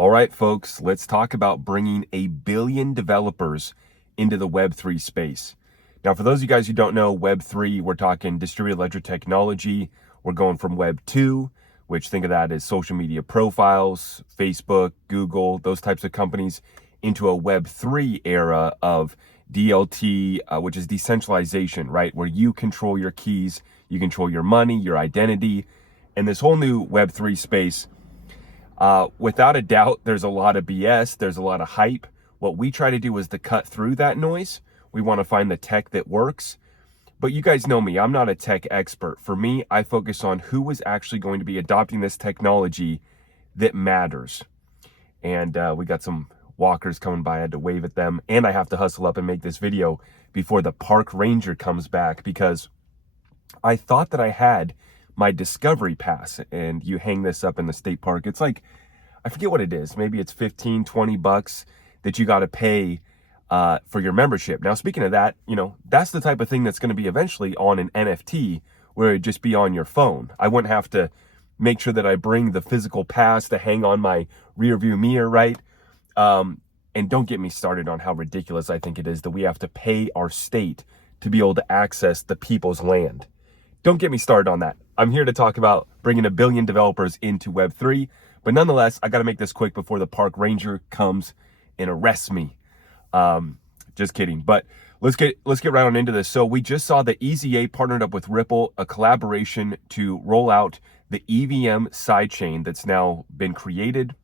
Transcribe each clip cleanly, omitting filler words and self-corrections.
All right, folks, let's talk about bringing 1 billion developers into the Web3 space. Now, for those of you guys who don't know, Web3, we're talking distributed ledger technology. We're going from Web 2, which think of that as social media profiles, Facebook, Google, those types of companies, into a Web3 era of DLT, which is decentralization, right? Where you control your keys, you control your money, your identity, and this whole new Web3 space. Without a doubt, there's a lot of BS. There's a lot of hype. What we try to do is to cut through that noise. We want to find the tech that works. But you guys know me. I'm not a tech expert. For me, I focus on who is actually going to be adopting this technology that matters. And we got some walkers coming by. I had to wave at them. And I have to hustle up and make this video before the park ranger comes back, because I thought that I had my discovery pass, and you hang this up in the state park. It's like, I forget what it is. Maybe it's 15, 20 bucks that you got to pay for your membership. Now, speaking of that, that's the type of thing that's going to be eventually on an NFT, where it'd just be on your phone. I wouldn't have to make sure that I bring the physical pass to hang on my rear view mirror, right? And don't get me started on how ridiculous I think it is that we have to pay our state to be able to access the people's land. Don't get me started on that. I'm here to talk about bringing 1 billion developers into Web3, but nonetheless, I got to make this quick before the park ranger comes and arrests me. Just kidding. But let's get right on into this. So we just saw that EZA partnered up with Ripple, a collaboration to roll out the EVM sidechain that's now been created.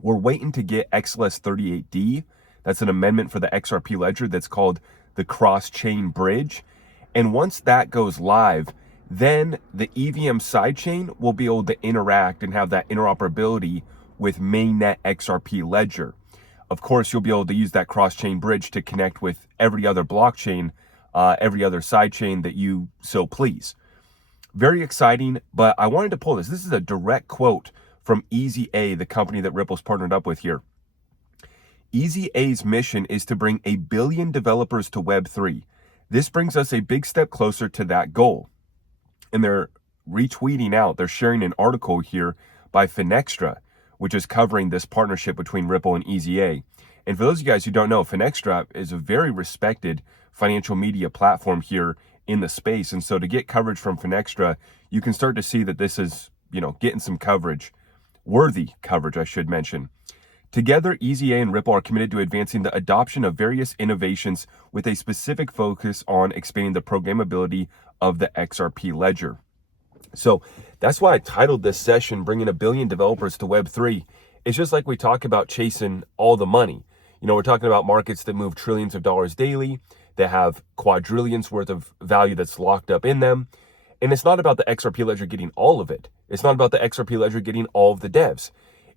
We're waiting to get XLS38D. That's an amendment for the XRP Ledger that's called the cross-chain bridge. And once that goes live, then the EVM sidechain will be able to interact and have that interoperability with mainnet XRP Ledger. Of course, you'll be able to use that cross-chain bridge to connect with every other blockchain, every other sidechain that you so please. Very exciting, but I wanted to pull this. This is a direct quote from EZA, the company that Ripple's partnered up with here. EZA's mission is to bring 1 billion developers to Web3. This brings us a big step closer to that goal. And they're retweeting out, they're sharing an article here by Finextra, which is covering this partnership between Ripple and EZA. And for those of you guys who don't know, Finextra is a very respected financial media platform here in the space. And so to get coverage from Finextra, you can start to see that this is, getting some coverage, worthy coverage, I should mention. Together, EZA and Ripple are committed to advancing the adoption of various innovations with a specific focus on expanding the programmability of the XRP Ledger. So that's why I titled this session, Bringing 1 Billion Developers to Web3. It's just like we talk about chasing all the money. We're talking about markets that move trillions of dollars daily, that have quadrillions worth of value that's locked up in them. And it's not about the XRP Ledger getting all of it. It's not about the XRP Ledger getting all of the devs.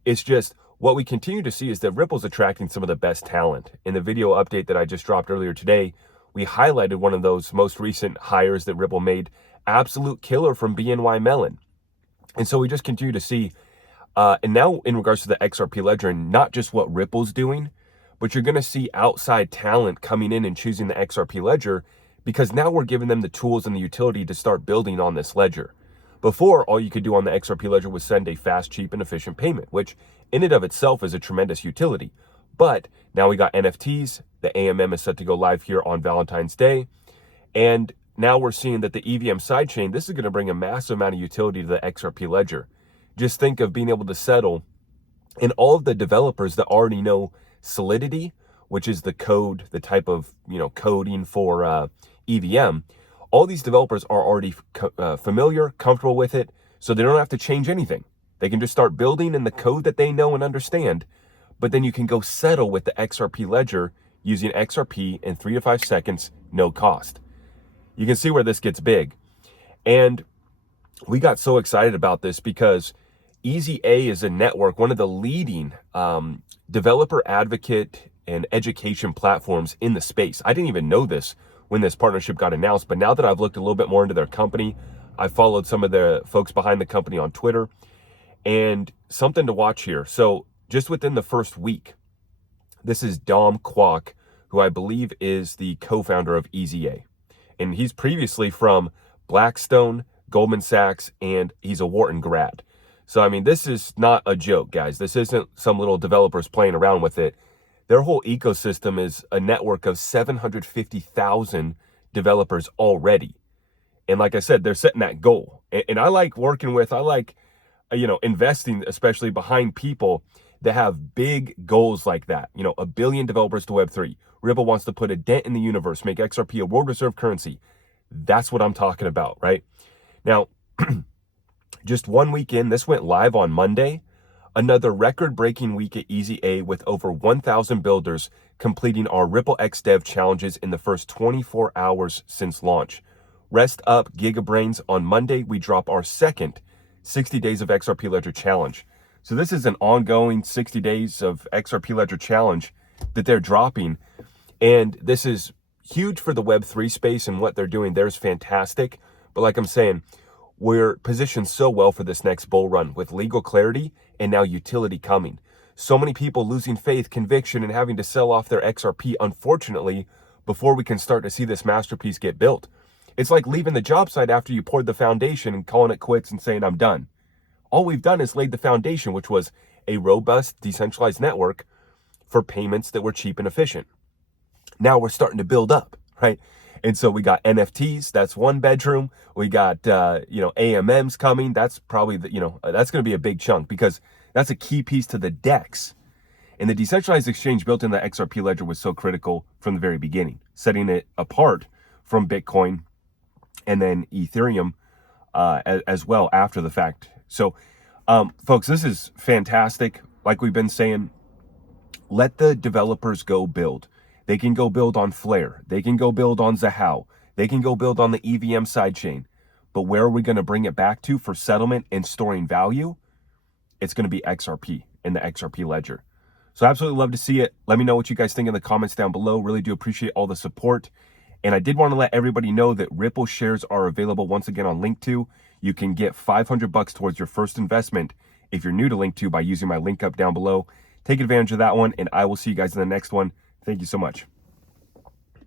It's just what we continue to see is that Ripple's attracting some of the best talent. In the video update that I just dropped earlier today, we highlighted one of those most recent hires that Ripple made, absolute killer from BNY Mellon. And so we just continue to see, and now in regards to the XRP Ledger, and not just what Ripple's doing, but you're going to see outside talent coming in and choosing the XRP Ledger, because now we're giving them the tools and the utility to start building on this ledger. Before, all you could do on the XRP Ledger was send a fast, cheap, and efficient payment, which in and of itself is a tremendous utility. But now we got NFTs. The AMM is set to go live here on Valentine's Day. And now we're seeing that the EVM sidechain, this is going to bring a massive amount of utility to the XRP Ledger. Just think of being able to settle, and all of the developers that already know Solidity, which is the code, the type of coding for EVM. All these developers are already familiar, comfortable with it, so they don't have to change anything. They can just start building in the code that they know and understand, but then you can go settle with the XRP Ledger using XRP in 3 to 5 seconds, no cost. You can see where this gets big. And we got so excited about this because EZA is a network, one of the leading developer advocate and education platforms in the space. I didn't even know this when this partnership got announced, but now that I've looked a little bit more into their company, I followed some of the folks behind the company on Twitter, and something to watch here. So just within the first week, this is Dom Kwok, who I believe is the co-founder of EZA. And he's previously from Blackstone, Goldman Sachs, and he's a Wharton grad. So, I mean, this is not a joke, guys. This isn't some little developers playing around with it. Their whole ecosystem is a network of 750,000 developers already. And like I said, they're setting that goal. And I like working with, I like, investing, especially behind people that have big goals like that. 1 billion developers to Web3. Ripple wants to put a dent in the universe, make XRP a world reserve currency. That's what I'm talking about, right? Now, just 1 week in, this went live on Monday. Another record-breaking week at Easy A with over 1,000 builders completing our Ripple X Dev challenges in the first 24 hours since launch. Rest up, GigaBrains. On Monday, we drop our second 60 Days of XRP Ledger challenge. So this is an ongoing 60 Days of XRP Ledger challenge that they're dropping. And this is huge for the Web3 space, and what they're doing there is fantastic. But like I'm saying, we're positioned so well for this next bull run with legal clarity and now utility coming. So many people losing faith, conviction, and having to sell off their XRP, unfortunately, before we can start to see this masterpiece get built. It's like leaving the job site after you poured the foundation and calling it quits and saying, I'm done. All we've done is laid the foundation, which was a robust, decentralized network for payments that were cheap and efficient. Now we're starting to build up, right? And so we got NFTs, that's one bedroom. We got, AMMs coming. That's probably, that's going to be a big chunk because that's a key piece to the DEX. And the decentralized exchange built in the XRP Ledger was so critical from the very beginning, setting it apart from Bitcoin and then Ethereum as well after the fact. So, folks, this is fantastic. Like we've been saying, let the developers go build. They can go build on Flare. They can go build on Zahao. They can go build on the EVM sidechain. But where are we going to bring it back to for settlement and storing value? It's going to be XRP and the XRP Ledger. So I absolutely love to see it. Let me know what you guys think in the comments down below. Really do appreciate all the support. And I did want to let everybody know that Ripple shares are available once again on Link2. You can get $500 towards your first investment if you're new to Link2 by using my link up down below. Take advantage of that one, and I will see you guys in the next one. Thank you so much.